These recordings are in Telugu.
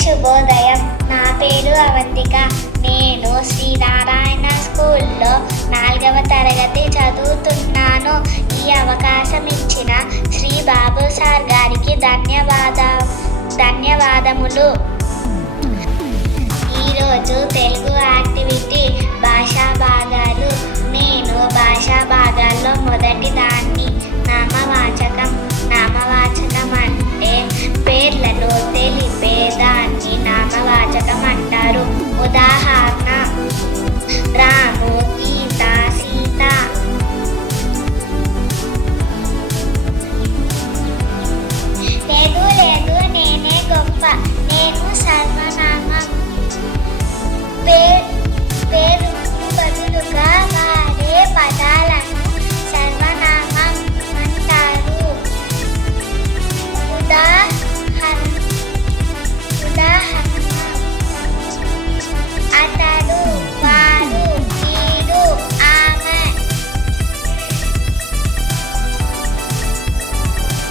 శుభోదయం. నా పేరు అవంతిక. నేను శ్రీనారాయణ స్కూల్లో 4వ తరగతి చదువుతున్నాను. ఈ అవకాశం ఇచ్చిన శ్రీ బాబు సార్ గారికి ధన్యవాదములు. ఈరోజు తెలుగు యాక్టివిటీ భాషా భాగాలు. నేను భాషా భాగాల్లో మొదటి దాన్ని నామవాచకం. నామవాచకం అంటే పేర్లను తెలిపే దాన్ని నామవాచకం అంటారు. ఉదాహరణ: రాము, గీత, సీత. లేదు లేదు నేనే గొప్ప. నేను సర్వనామం. పేరుకు బదులుగా వాడే పదాలను సర్వనామం అంటారు. ఉదాహరణ: అతడు, వాడు, వీడు, ఆమె.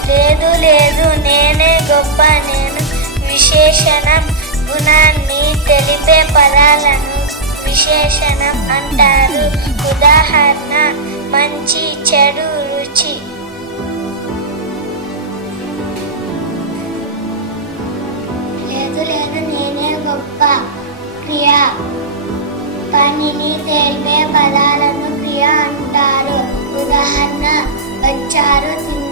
లేదు లేదు నేనే గొప్ప. నేను విశేషణం. గుణాన్ని తెలిపే పదాలను విశేషణం అంటారు. ఉదాహరణ: మంచి, చెడు, రుచి. లేదు లేదు నేనే గొప్ప. క్రియ. పనిని తెలిపే పదాలను క్రియ అంటారు. ఉదాహరణ: వచ్చారు, తిన్నారు.